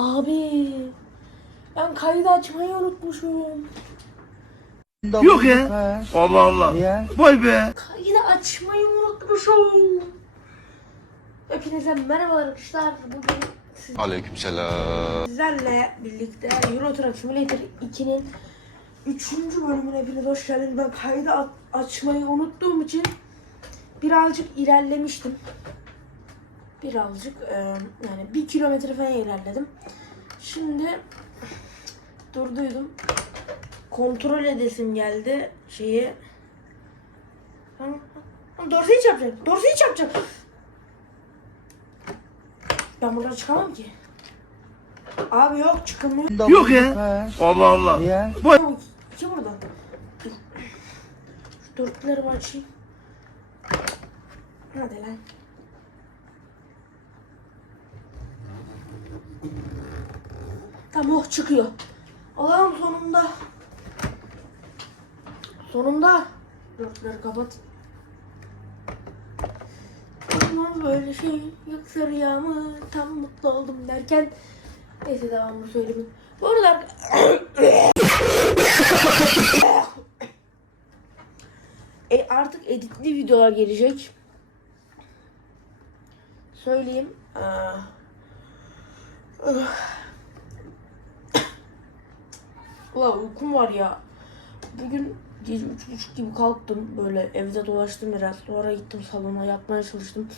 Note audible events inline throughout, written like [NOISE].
Abi ben kaydı açmayı unutmuşum. Yok ya. Allah Allah. Vay be. Kaydı açmayı unutmuşum. Hepinize merhaba arkadaşlar. Bugün siz- Aleykümselam. sizlerle birlikte Euro Truck Simulator 2'nin 3. bölümüne hepiniz hoş geldiniz. Ben kaydı açmayı unuttuğum için birazcık ilerlemiştim. Birazcık e, yani bir kilometre falan ilerledim. Şimdi durduydum. Kontrol edesim geldi şeyi. Dorseyi çarpacak. Dorseyi çarpacak. Ben buradan çıkamam ki. Abi yok çıkamıyor. Yok ya. Allah Allah. Yok, İki burada. Şu dörtleri açayım. Hadi lan. Tamam oh çıkıyor. Allah'ım sonunda. Sonunda. Dörtleri kapat. Ama böyle şey rüya mı? Tam mutlu oldum derken. Neyse devamını söyleyeyim. Bu arada [COUGHS] e, artık editli videolar gelecek. Söyleyeyim. Aa. Ulan uykum var ya. Bugün gece üç buçuk gibi kalktım. Böyle evde dolaştım biraz. Sonra gittim salona yatmaya çalıştım.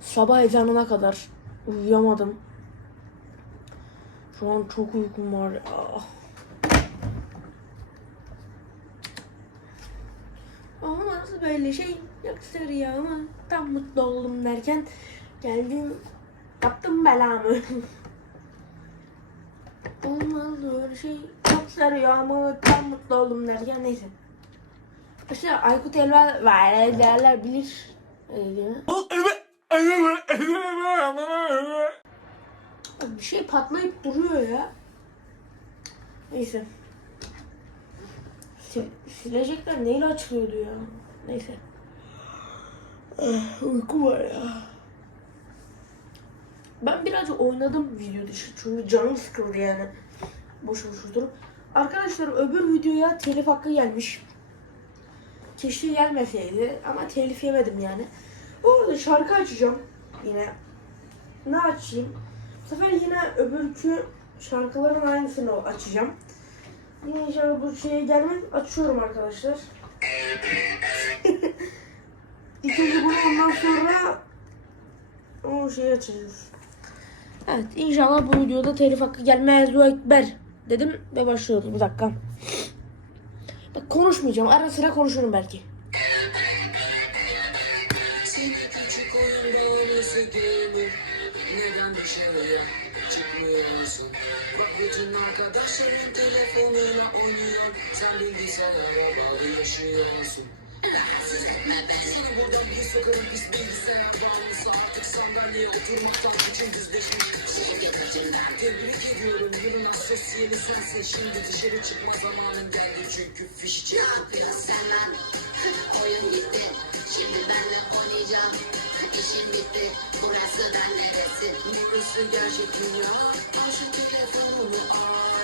Sabah ezanına kadar uyuyamadım. Şu an çok uykum var. Ah. Ama nasıl böyle şey yoksa rüya ama tam mutlu oldum derken geldim yaptım belamı. [LAUGHS] Olmaz öyle şey mı tam mutlu oldum derken neyse. İşte Aykut Elva var derler bilir. Bir şey patlayıp duruyor ya. Neyse. Sil- silecekler neyle açılıyordu ya? Neyse. Ah, uyku var ya. Ben birazcık oynadım video dışı çünkü canım sıkıldı yani. Boş boş durup. Arkadaşlar öbür videoya telif hakkı gelmiş. Keşke gelmeseydi ama telif yemedim yani. Bu arada şarkı açacağım yine. Ne açayım? Bu sefer yine öbürkü şarkıların aynısını açacağım. Yine inşallah bu şeye gelmez. Açıyorum arkadaşlar. [LAUGHS] İkinci bunu ondan sonra o şeyi açacağız. Evet inşallah bu videoda telif hakkı gelmez. Ekber dedim ve başlıyoruz. Bir dakika. Bak konuşmayacağım. Ara sıra konuşurum belki. Bütün arkadaşların telefonuyla oynuyor Sen bilgisayara bağlı yaşıyorsun Rahatsız etme beni Seni buradan bir sokarım pis bilgisayar bağımlısı Artık sandalyeye oturmaktan için düzleşmiş Şimdi kaçından Tebrik ediyorum yılın asosyali sensin. Şimdi dışarı çıkma zamanın geldi çünkü fişi çekti Ne yapıyorsun sen lan? Oyun gitti Şimdi benle oynayacağım. İşim bitti Burası da neresi? Burası gerçek dünya? Al şu telefonunu artık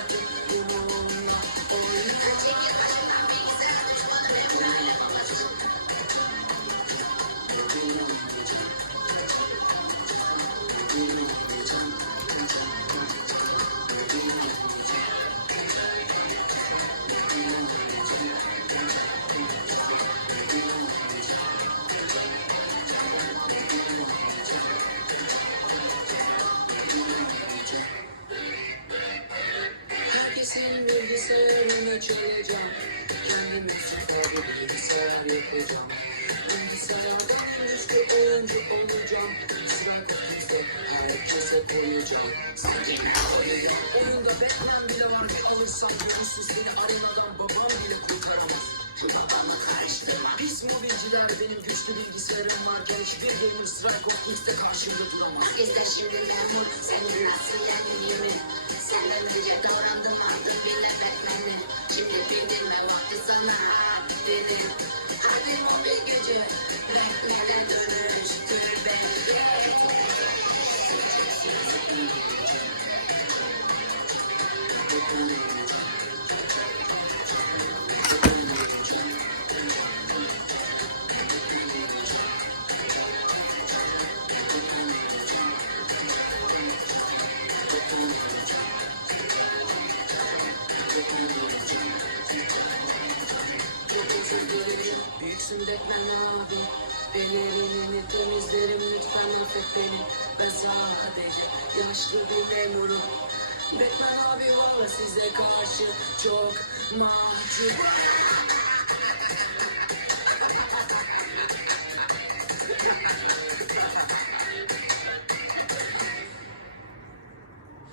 karıştırma Pis mobilciler benim güçlü bilgisayarım varken Hiçbir gamer Strike of Kings'te karşımda duramaz İzle şimdi memur seni nasıl yeneyim Senden önce doğrandım artık bile Batman'i Şimdi bildirme vakti sana dedim Hadi mobil gücü Batman'e dönüştür beni Batman abi Pelerinini temizlerim lütfen affet beni. Ben sadece yaşlı bir memurum. Batman abi valla size karşı çok mahcup.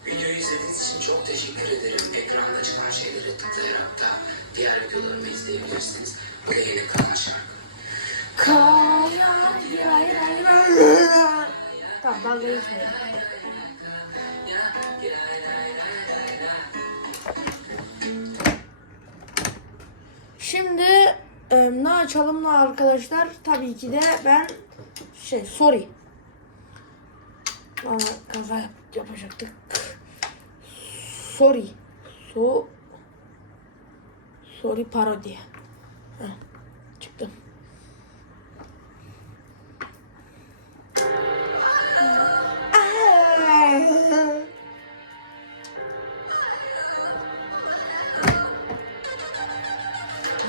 Videoyu izlediğiniz için çok teşekkür ederim. Ekranda çıkan şeyleri tıklayarak da diğer videolarımı izleyebilirsiniz. Bu da yeni kalan Tamam dalga geçmeyin. Şimdi e, ne açalım mı arkadaşlar? Tabii ki de ben şey sorry. Aa, kaza yap- yapacaktık. Sorry. So Sorry parodi. Heh,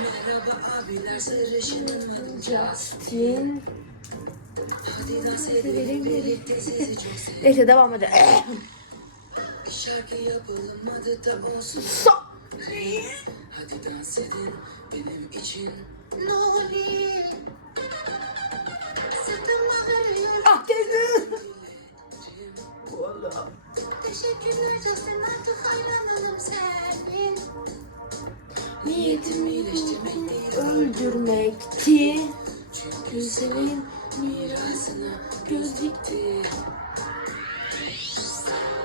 Merhaba abiler sarışınım adım Justin. Hadi dans edelim birlikte sizi çok seviyorum. Neyse devam edelim. Şarkı yapalım adı da olsun. So- Hadi dans edin benim için. Nuri Sırtım ağrıyor ah teyze. Teşekkürler Justin artık hayranınım senin Niyetim iyileştirmek değil. Öldürmekti. Çünkü Senin mirasına göz dikti.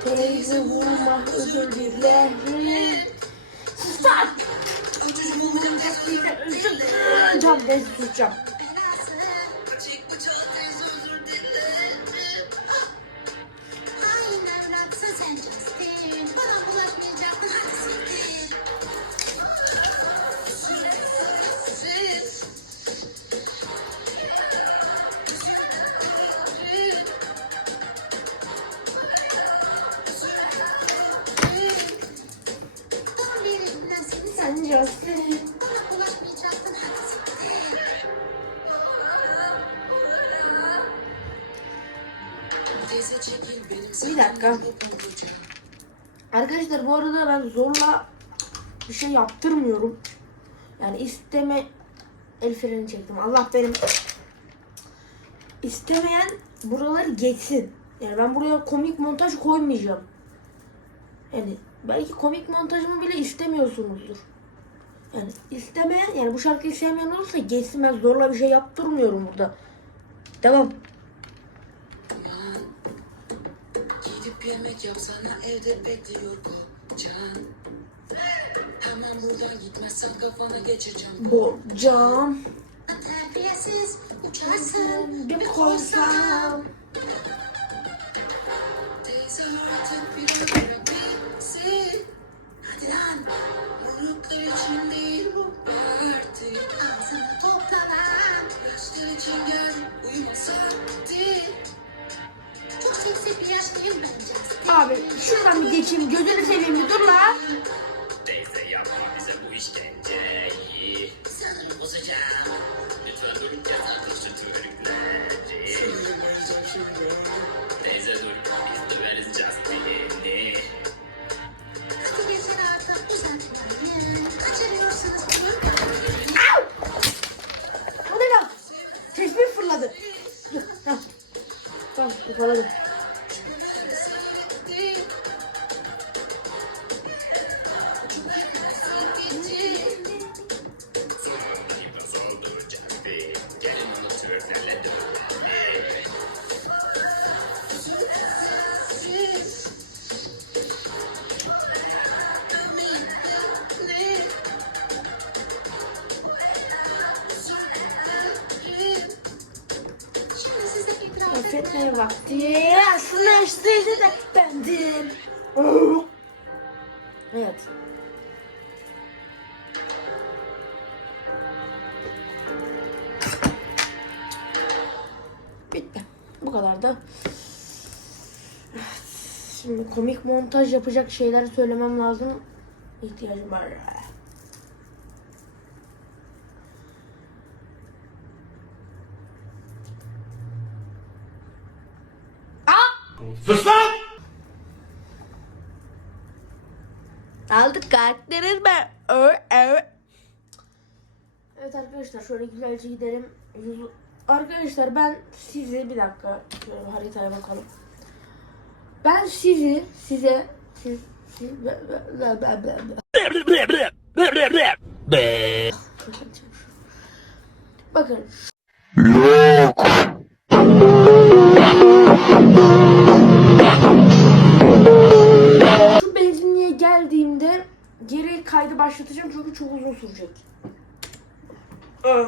teyze vurma özür dilerim. Sak. Can ben susacağım. Bir dakika. Arkadaşlar bu arada ben zorla bir şey yaptırmıyorum. Yani isteme el freni çektim. Allah benim istemeyen buraları geçsin. Yani ben buraya komik montaj koymayacağım. Yani belki komik montajımı bile istemiyorsunuzdur. Yani istemeyen yani bu şarkıyı sevmeyen olursa geçsin ben zorla bir şey yaptırmıyorum burada. Devam. Gidip yemek yapsana evde bekliyor kocan Hemen buradan gitmezsen kafana geçireceğim Bocam. Terbiyesiz uçarsın Bir koysam. Şuradan bir geçeyim. Gözünü seveyim bir dur la. Teyze yapma bize bu işkenceyi Sanırım Bozacağım Lütfen dur kes artık şu twerkleri Teyze dur biz döveriz Justin'i Hadi Kaçırıyorsunuz O ne lan? Tesbih fırladı. Dur, heh. Tamam yakaladım. Affetmeye vakti. Aslında işte de bendim. Evet. Bitti. Bu kadar da. Şimdi komik montaj yapacak şeyler söylemem lazım. İhtiyacım var. Aldık kalktınız mı? Evet, arkadaşlar şöyle güzelce gidelim. Arkadaşlar ben sizi bir dakika şöyle haritaya bakalım. Ben sizi size siz, siz, Bakın Şu kaydı başlatacağım çünkü çok uzun sürecek. Aa,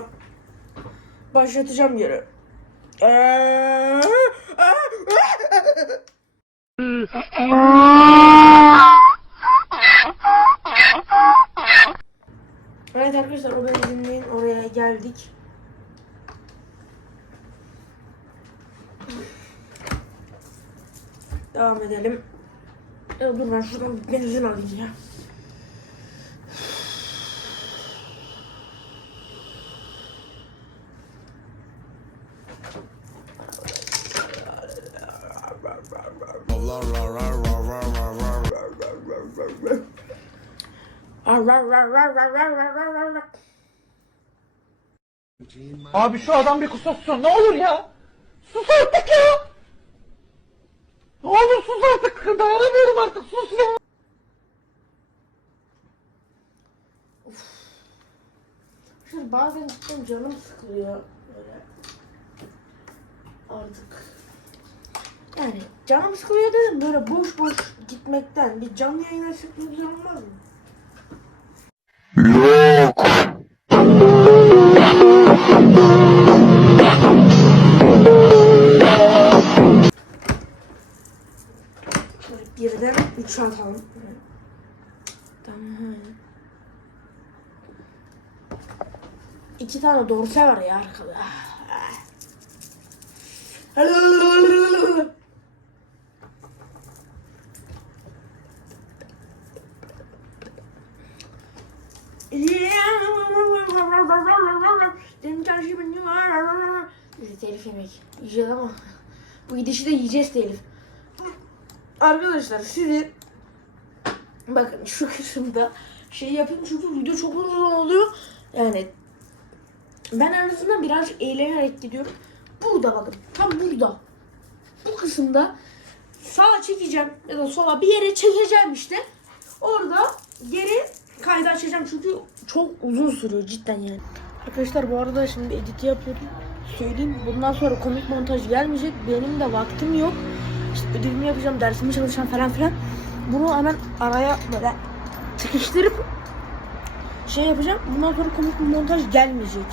Başlatacağım geri. Aa, Evet arkadaşlar o benzinliğin oraya geldik. Devam edelim. Ya dur ben şuradan benzin alayım ya. Abi şu adam bir kusursun ne olur ya. Sus artık ya. Ne olur sus artık. Dayanamıyorum artık sus ya. Şimdi bazen cidden canım sıkılıyor böyle. Artık. Yani canım sıkılıyor dedim böyle boş boş gitmekten bir canlı çıkmak güzel olmaz mı? Tamam. İki tane dorse var ya arkada. Benim çarşımın var. Bizi telif yemek. Yiyeceğiz ama. Bu gidişi de yiyeceğiz telif. Arkadaşlar sizi bakın şu kısımda şey yapayım çünkü video çok uzun oluyor. Yani ben en azından birazcık eğlenerek gidiyorum. Burada bakın. Tam burada. Bu kısımda sağa çekeceğim ya da sola bir yere çekeceğim işte. Orada geri kaydı açacağım çünkü çok uzun sürüyor cidden yani. Arkadaşlar bu arada şimdi edit yapıyorum. Söyleyeyim bundan sonra komik montaj gelmeyecek. Benim de vaktim yok. İşte ödevimi yapacağım, dersimi çalışacağım falan filan. Bunu hemen araya böyle sıkıştırıp şey yapacağım. Bundan sonra komik bir montaj gelmeyecek.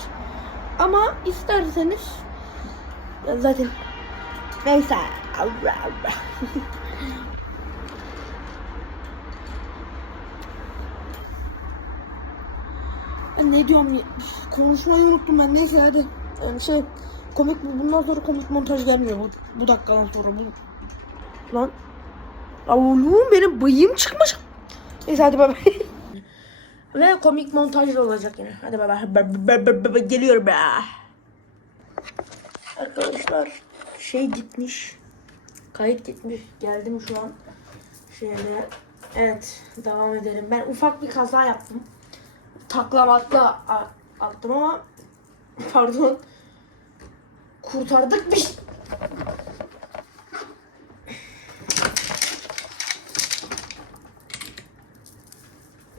Ama isterseniz zaten neyse ne diyorum Konuşmayı unuttum ben neyse hadi. Yani şey komik bundan sonra komik montaj gelmiyor bu, bu dakikadan sonra bu. Lan. Oğlum benim bıyığım çıkmış. Neyse hadi bay bay. Ve komik montaj da olacak yine. Hadi bay bay. Ba- ba- ba- ba- ba- Geliyorum be. Arkadaşlar şey gitmiş. Kayıt gitmiş. Geldim şu an. Şöyle. Evet. Devam edelim. Ben ufak bir kaza yaptım. Taklamakla attım ama pardon. Kurtardık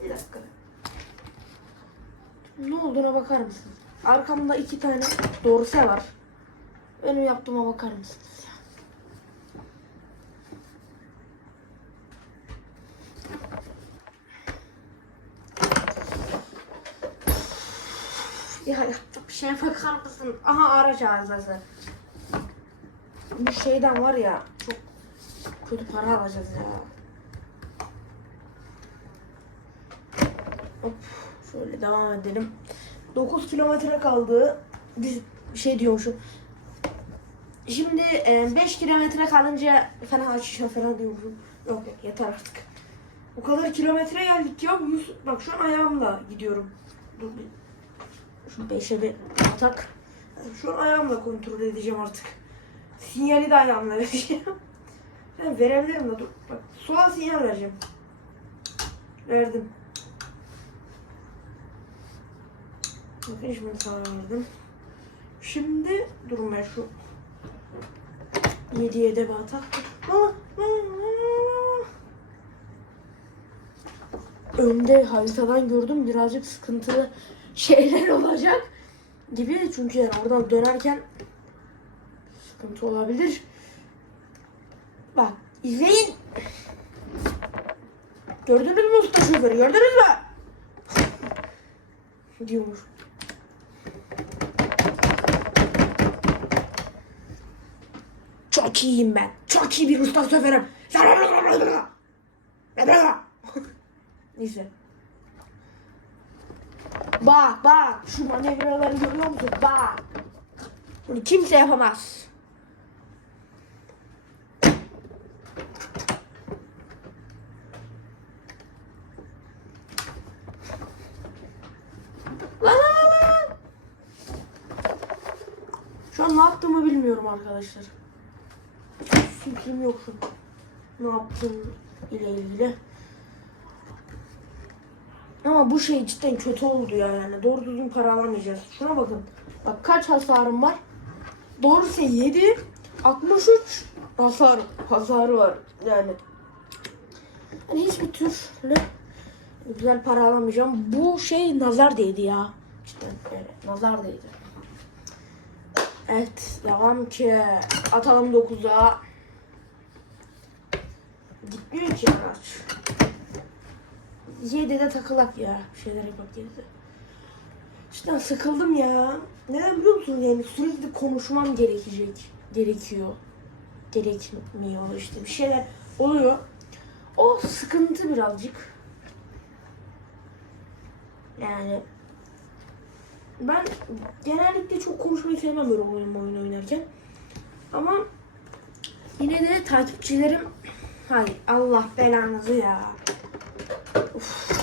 Bir dakika. Ne olduğuna bakar mısın? Arkamda iki tane dorse var. Benim yaptığıma bakar mısınız? ya? Ya yaptığım bir şeye bakar mısın? Aha araç arızası. Bu şeyden var ya çok kötü para alacağız ya. Hop, şöyle devam edelim. 9 kilometre kaldı. Biz şey diyormuşum. Şimdi 5 kilometre kalınca falan açacağım falan diyormuşum. Yok yok yeter artık. O kadar kilometre geldik ya. Yüz, bak şu an ayağımla gidiyorum. Dur bir. Şu 5'e bir atak. Şu an ayağımla kontrol edeceğim artık. Sinyali de ayağımla vereceğim. [LAUGHS] Ben verebilirim de dur. Bak sola sinyal vereceğim. Verdim. Bakın şimdi verdim. Şimdi durun ben şu 7'ye de batak. Önde haritadan gördüm birazcık sıkıntılı şeyler [LAUGHS] olacak gibi çünkü yani oradan dönerken sıkıntı olabilir. Bak izleyin. Gördünüz mü usta şoförü gördünüz mü? Diyormuş. Çok iyiyim ben. Çok iyi bir usta şoförüm. Neyse. Bak bak şu manevraları görüyor musun? Bak. Bunu kimse yapamaz. Lan lan lan. Şu an ne yaptığımı bilmiyorum arkadaşlar. Fikrim yok şu. Ne yaptığım ile ilgili. Ama bu şey cidden kötü oldu ya yani. Doğru düzgün para alamayacağız. Şuna bakın. Bak kaç hasarım var. Doğrusu 7 63 hasar hasarı var yani. Hani hiçbir türlü güzel para alamayacağım. Bu şey nazar değdi ya. İşte evet, nazar değdi. Evet devam ki atalım 9'a. Gitmiyor ki araç. 7'de takılak ya. Bir şeyler yapak 7'de. İşte sıkıldım ya. Neden biliyor musun? Yani sürekli konuşmam gerekecek. Gerekiyor. Gerekmiyor işte bir şeyler oluyor. O sıkıntı birazcık. Yani ben genellikle çok konuşmayı sevmem böyle oyun oyun oynarken. Ama yine de takipçilerim hayır Allah belanızı ya. Uf.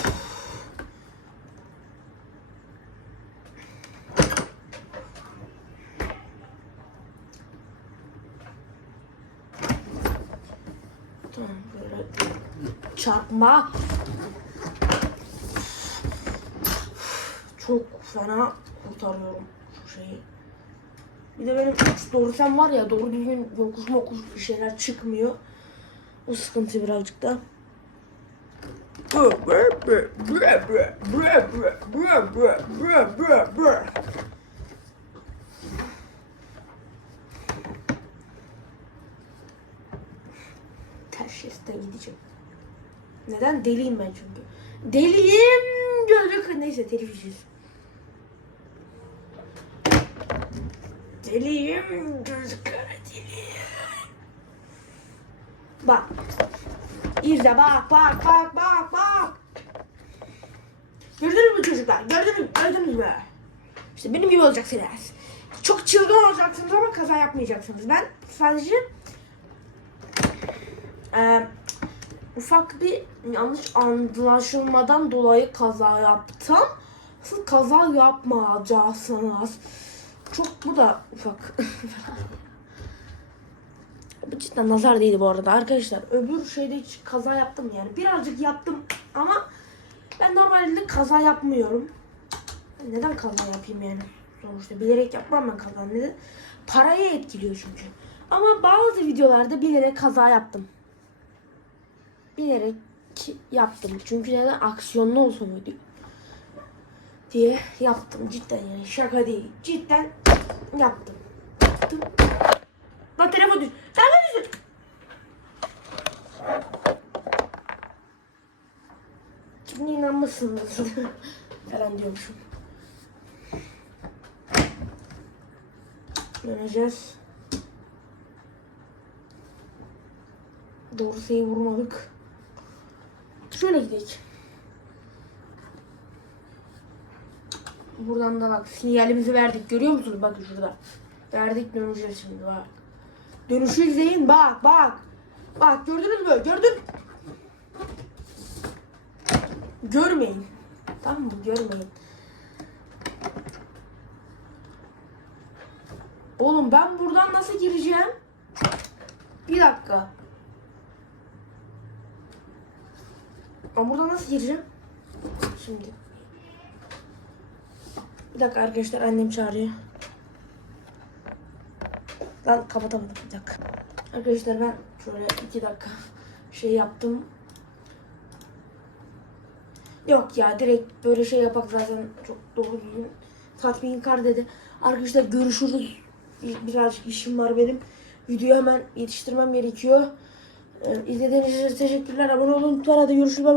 Çarpma. Çok fena kurtarıyorum şu şeyi. Bir de benim üç doğrusam var ya doğru düzgün yokuş mokuş bir şeyler çıkmıyor. O sıkıntı birazcık da. Ters şesten gideceğim. Neden? Deliyim ben çünkü. Deliyim gözü neyse telif yiyeceğiz. Deliyim gözü kara deliyim. Bak. İzle bak bak bak bak bak. Gördünüz mü çocuklar? Gördünüz? Gördünüz mü? İşte benim gibi olacaksınız. Çok çılgın olacaksınız ama kaza yapmayacaksınız. Ben sadece eee, ufak bir yanlış anlaşılmadan dolayı kaza yaptım. Siz kaza yapmayacaksınız. Çok bu da ufak. [LAUGHS] cidden nazar değildi bu arada arkadaşlar. Öbür şeyde kaza yaptım yani. Birazcık yaptım ama ben normalde kaza yapmıyorum. Neden kaza yapayım yani? Sonuçta bilerek yapmam ben kaza. Neden? Parayı etkiliyor çünkü. Ama bazı videolarda bilerek kaza yaptım. Bilerek yaptım. Çünkü neden? Aksiyonlu olsun video. Diye yaptım cidden yani şaka değil. Cidden yaptım. Yaptım. Lan telefon düş. Telefon düş. Şimdi inanmışsınız [LAUGHS] falan diyormuşum. Döneceğiz. Doğru sayı vurmadık. Şöyle gidelim. Buradan da bak sinyalimizi verdik. Görüyor musunuz? Bakın şurada. Verdik döneceğiz şimdi bak. Dönüşü izleyin bak bak. Bak gördünüz mü? Gördün. Görmeyin. Tamam mı? Görmeyin. Oğlum ben buradan nasıl gireceğim? Bir dakika. Ben buradan nasıl gireceğim? Şimdi. Bir dakika arkadaşlar annem çağırıyor. Lan kapatamadım bir dakika. Arkadaşlar ben şöyle iki dakika şey yaptım. Yok ya direkt böyle şey yapak zaten çok doğru değil. Tatminkar dedi. Arkadaşlar görüşürüz. Bir- Birazcık işim var benim. Videoyu hemen yetiştirmem gerekiyor. Ee, İzlediğiniz için teşekkürler. Abone olun. Lütfen hadi görüşürüz.